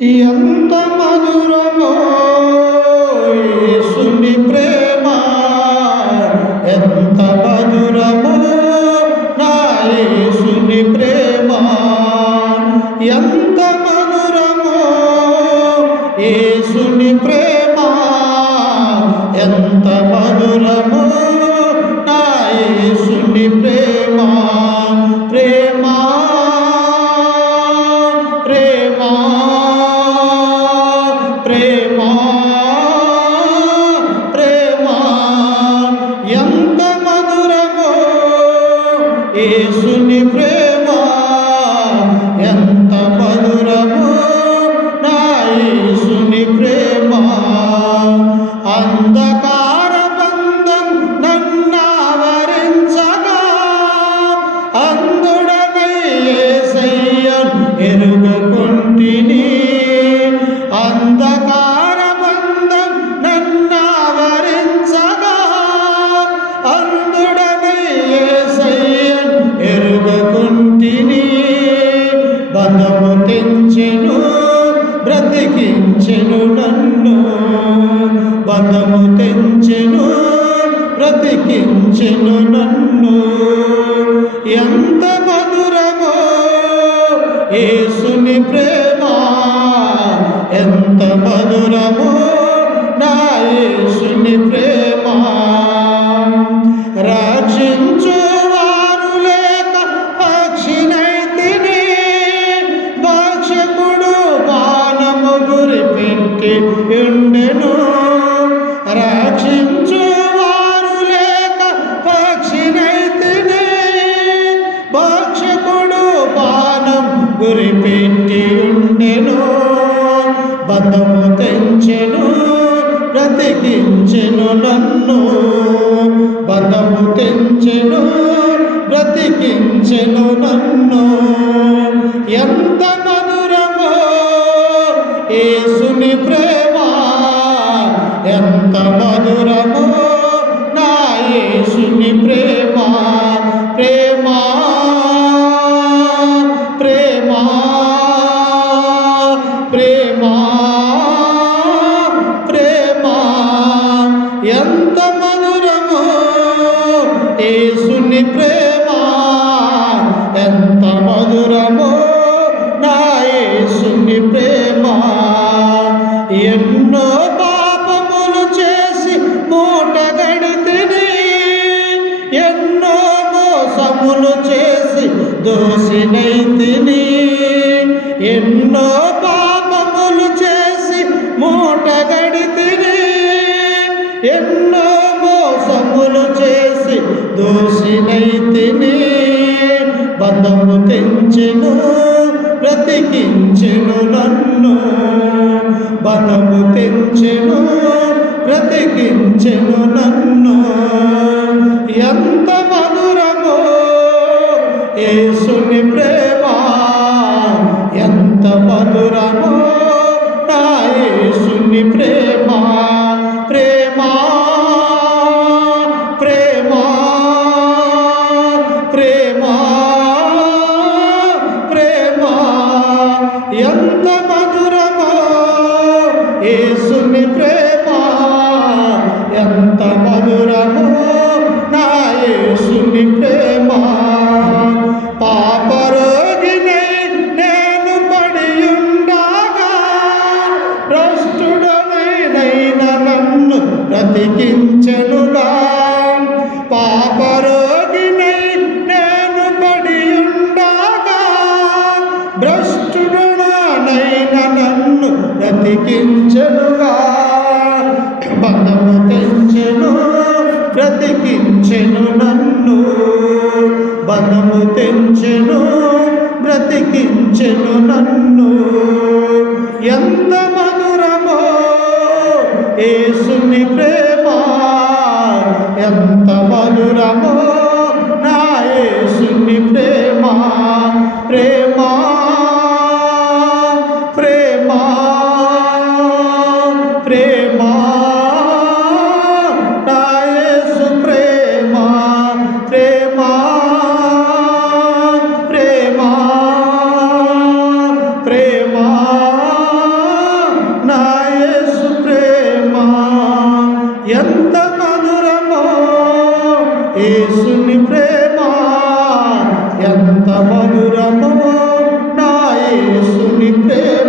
ఎంత మధురమో యేసుని ప్రేమ, ఎంత మధురమో నా యేసుని ప్రేమ, ఎంత మధురమో యేసుని ప్రేమ, ఎంత మధురమో నా యేసుని ప్రేమ. ప్రేమ ప్రేమ ప్రేమ ప్రేమ ఎంత మధురమో యేసుని ప్రేమ, ఎంత మధురమో నా యేసుని ప్రేమ. అంధకార బంధం నన్నావరించగా అందుడనై యేసయ్యను ఎరుగకుంటిని. అంధకార బంధం నన్నావరించగా అందుడనై యేసయ్యను ఎరుగకుంటిని. బంధము తెంచెను బ్రతికించెను నన్ను, బంధము తెంచెను బ్రతికించెను నన్ను. ఎంత మధురమో యేసుని ప్రేమ, ఎంత మధురమో నా యేసుని ప్రేమ. రక్షించు వారు లేక పక్షినైతిని, భక్షకుడు బాణము గురిపెట్టి ఉండెను. రక్షించు వారు లేక పక్షినైతిని, భక్షకుడు బాణం గురిపెట్టి ఉండెను. బంధము తెంచెను బ్రతికించెను నన్ను, బంధము తెంచెను బ్రతికించెను నన్ను. ఎంత మధురమో యేసుని ప్రేమ, ఎంత మధురమో నా యేసుని ప్రేమ. ప్రేమ ప్రేమ ప్రేమ ప్రేమ ఎంత మధురమో యేసుని ప్రేమ, ఎంత మధురమో నా యేసుని ప్రేమ. ఎన్నో పాపములు చేసి మూటగడితిని, ఎన్నో మోసములు చేసి దోషినైతిని. ఎన్నో పాపములు చేసి మూటగడితిని, ఎన్నో మోసములు చేసి దోషినైతిని. బంధము తెంచెను బ్రతికించెను నన్ను, బంధము తెంచెను బ్రతికించెను నన్ను. ఎంత మధురమో యేసుని ప్రేమ, ఎంత మధురమో నా యేసుని ప్రేమ. ప్రేమ ప్రేమ ప్రేమ ప్రేమ ఎంత మధురమో యేసుని ప్రేమ, ఎంత మధురమో నా యేసుని ప్రేమ. పాపరోగినై నేను పడియుండగా భ్రష్టుడనైన నన్ను బ్రతికించెనుగా. పాపరోగినై నేను పడియుండగా భ్రష్టుడనైన నన్ను బ్రతికించెనుగా. బంధము తెంచెను బ్రతికించెను నన్ను, బంధము తెంచెను బ్రతికించెను నన్ను. ఎంత మధురమో యేసుని ప్రేమ, ఎంత మధురమో నా యేసుని ప్రేమ. ప్రేమ ప్రేమ ఎంత మధురమో యేసుని ప్రేమ, ఎంత మధురమో నా యేసుని ప్రేమ.